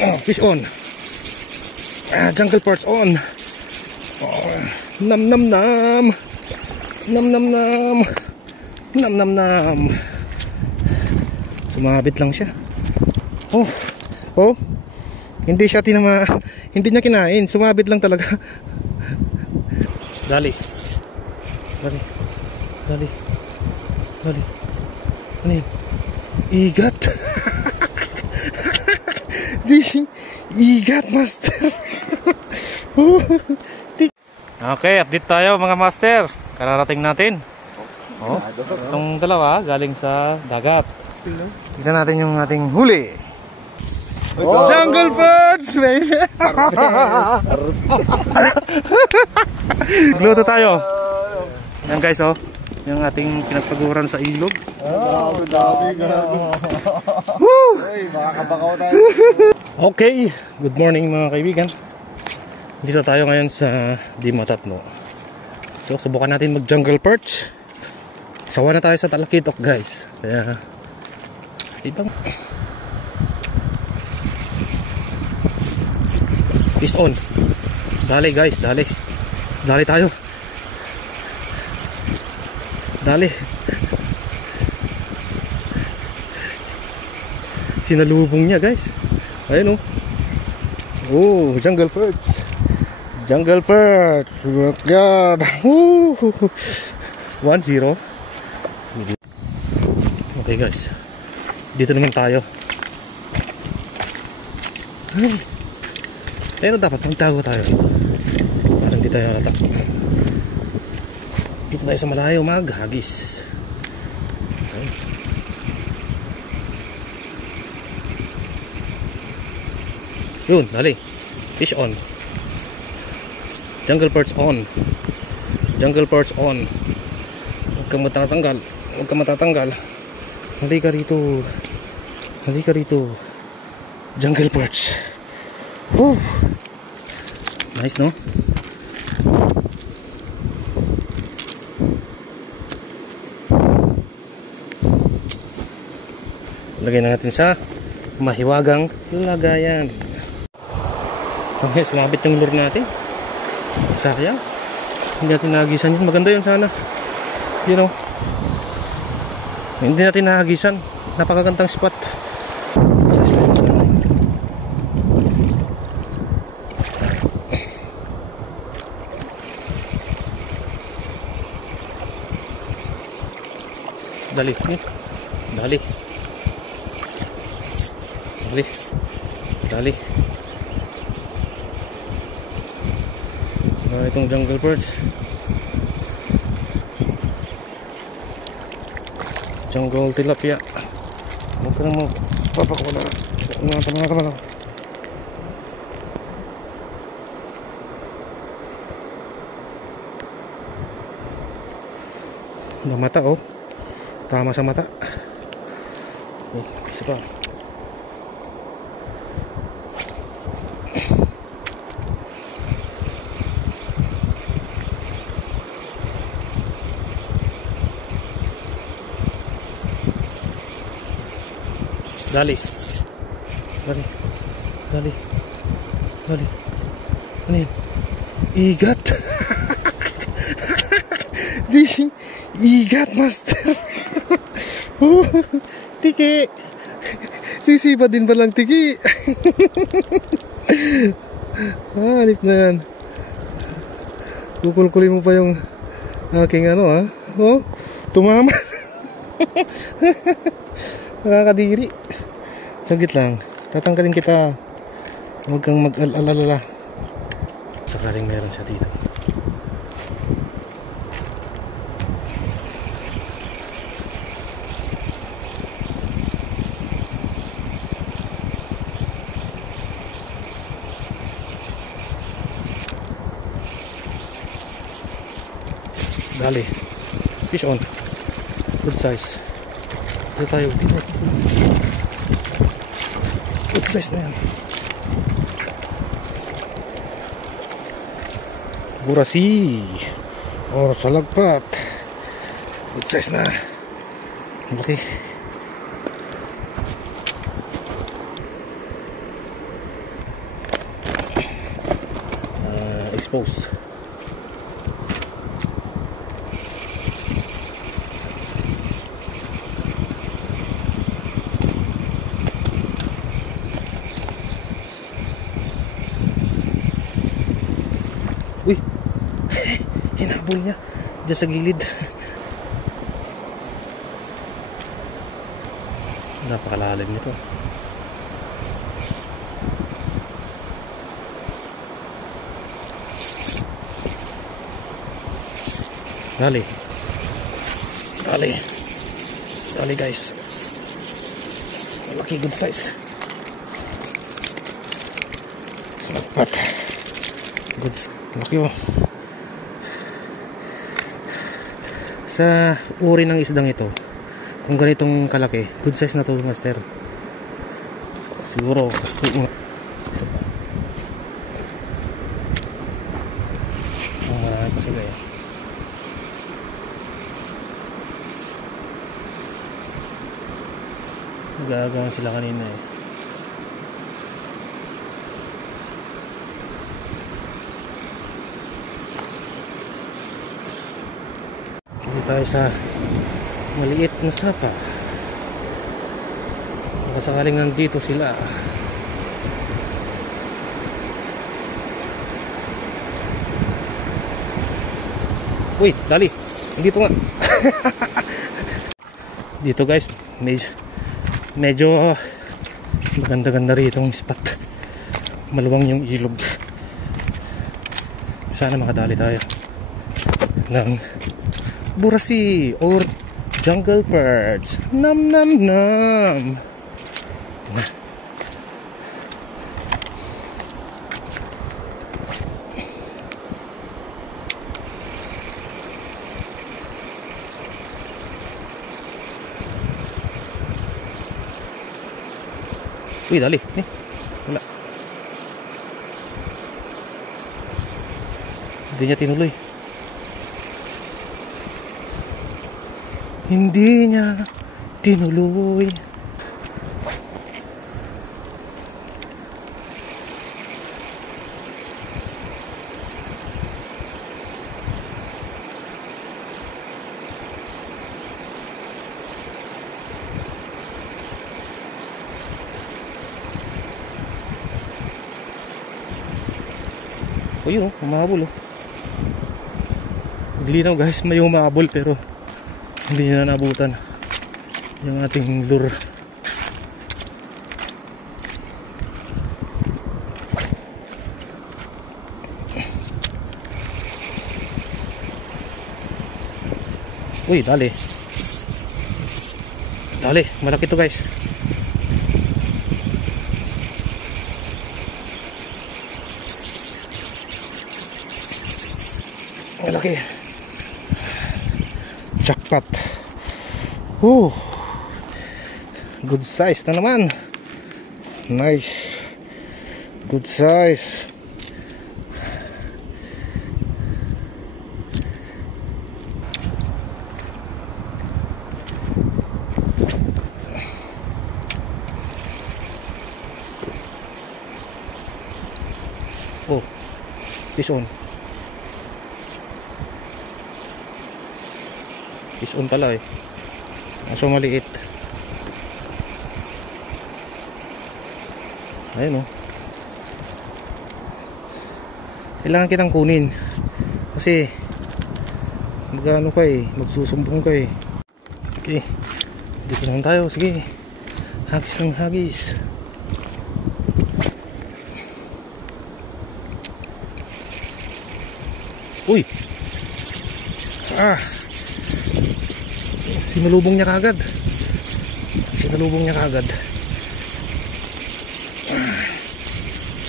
Oh, fish on. Jungle Perch on. Oh, nam nam nam. Nam nam nam. Nam nam nam. Sumabit lang siya. Oh. Oh. Hindi siya hindi niya kinain. Sumabit lang talaga. Dali. Dali. Dali. Dali. Ano yun? Igat. Igat, master. Okay, update tayo mga master. Kararating natin. Oh, itong dalawa galing sa dagat. Tignan natin yung ating huli. Jungle Perch, baby. Gluto tayo. Yan guys, oh. Yung ating pinagpaguran sa ilog. Okay, good morning mga kaibigan. Dito tayo ngayon sa Dimatatno. So, subukan natin mag jungle perch. Sawa na tayo sa Talakitok guys. Kaya ibang is on. Dali guys, dali. Dali tayo. Dali. Sinalubong niya guys. Ayun oh. Oh, jungle perch. Jungle perch. God. 1-0. Okay guys. Dito naman tayo. Pero dapat magtago tayo dito. Para hindi tayo halata. Dito tayo sa malayo maghagis. Okay. Yun, dali. Fish on. Jungle perch on. Jungle perch on. Huwag kang matatanggal. Huwag kang matatanggal. Halika rito. Halika rito. Jungle perch. Woo. Nice, no? Lagyan na natin sa mahiwagang lagayan. Okay, sumabit yung lure natin. Sayang. Hindi natin nahagisan yun. Maganda yun sana. You know. Hindi natin nahagisan. Napakagandang spot. Dali. Dali. Dali. Dali. Itong jungle perch. Jungle tilapia. Huwag ka na mo papakawala. Mga kamala. Na mata oh. Tama sa mata. Isa pa. Dali. Dali. Dali. Dali. Ano yun? Igat. Igat, master. Tiki. Sisipa din ba lang tiki? Hanip na yan. Kukulkulin mo pa yung aking ano ha. Oh, tumama. Nakakadiri. Saglit lang. Tatanggalin kita. Huwag kang mag-alala. Sakaling meron siya dito. Dali. Fish on. Good size. Dito tayo. Good size na yan. Burasi. Or salagpat. Good size na. Malaki. expose. Uy! Hinabol niya dyan sa gilid. Napakalalim nito. Dali. Dali. Dali guys. Malaki, good size. Lapat. Good. Laki oh. Sa uri ng isdang ito, kung ganitong kalaki, good size na to, master. Siguro marami pa sila eh. Nag-aagawan sila kanina eh. Dito tayo sa maliit na sapa. Baka sakaling nandito sila. Uy, dali. Dito nga. Dito guys, medyo maganda-ganda rito ang spot. Maluwang yung ilog. Sana makadali tayo ng burasi or jungle perch. Nam nam nam. Uy, dali. Nih. Wala. Hindi niya tinuloy. Hindi niya tinuloy. O yun, umahabol oh. Maglinaw guys, may umahabol pero hindi niya nabutan yung ating lure. Uy, dali. Dali, malaki to guys. Malaki. Jackpot. Good size na naman. Nice. Good size. Oh, fish on. Fish on tala eh. Kaso maliit. Ayun oh. Kailangan kitang kunin kasi magano ka eh, magsusumbong ka eh. Okay, dito naman tayo. Sige, hagis ng hagis. Uy, sinalubong niya kagad. Sinalubong niya kagad.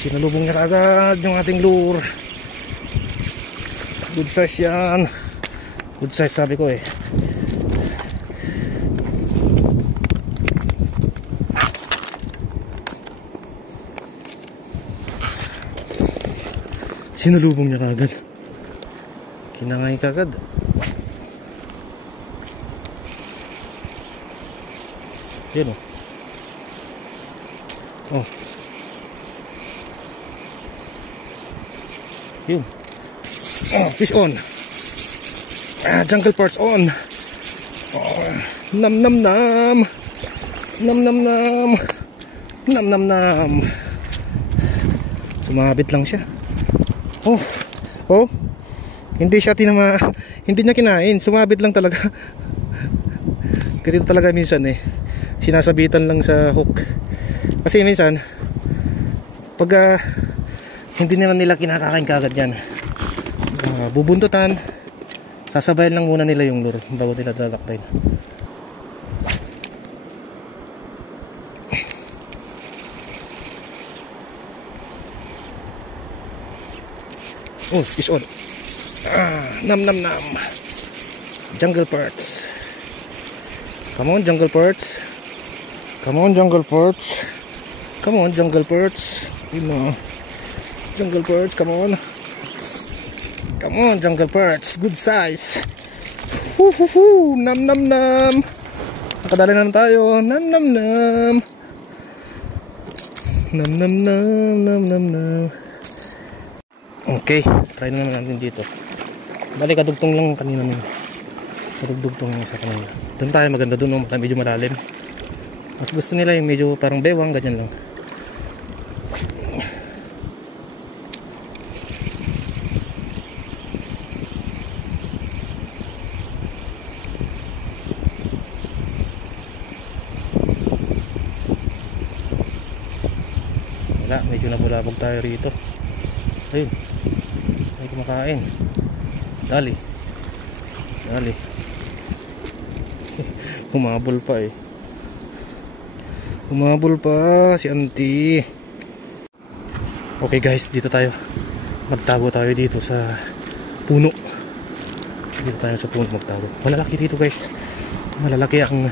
Sinalubong niya kagad yung ating lure. Good size yan. Good size sabi ko eh. Sinalubong niya kagad. Kinangay kagad. Yan o. Oh. Yun. Oh, fish on. Jungle perch on. Oh, nam nam nam. Nam nam nam. Nam nam nam. Sumabit lang siya. Oh. Oh. Hindi siya hindi niya kinain. Sumabit lang talaga. Ganito talaga minsan eh. Sinasabitan lang sa hook. Kasi minsan pag hindi nila kinakakain kagad yan, bubuntutan, sasabayan lang muna nila yung lure bago nila tatakbayin. Oh, fish on. Nam nam nam. Jungle perch. Come on, jungle perch. Come on, jungle perch. Come on, jungle perch. You know. Jungle perch, come on. Come on, jungle perch. Good size. Woohoo! Nam nam nam. Nakadali na tayo. Nam nam nam. Nam nam nam nam nam nam. Okay, try na naman natin dito. Bali kadugtong lang kanina nila. Kadugtong lang sa kanila. Doon tayo maganda doon, medyo malalim. Mas gusto nila yung medyo parang bewang, ganyan lang. Wala, medyo nabulabog tayo rito. Ayun, may kumakain. Dali. Dali. Humabol pa eh. Humabol pa si auntie. Okay guys, dito tayo. Magtago tayo dito sa puno. Dito tayo sa puno magtago. Malalaki dito guys. Malalaki ang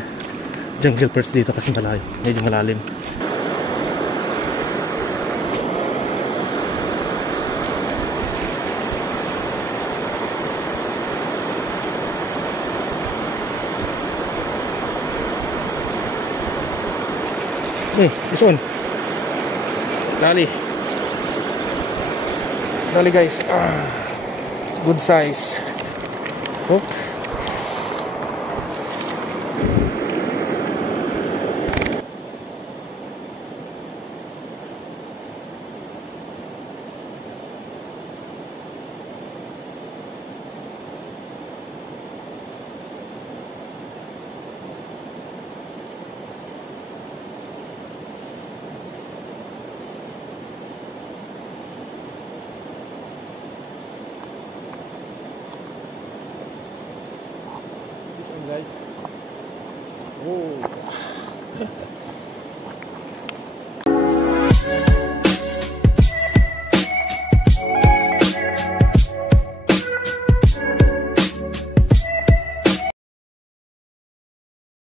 jungle perch dito kasi malayo. Medyo malalim. This one. Dali. Dali guys. Good size. Oh. Guys. Oh.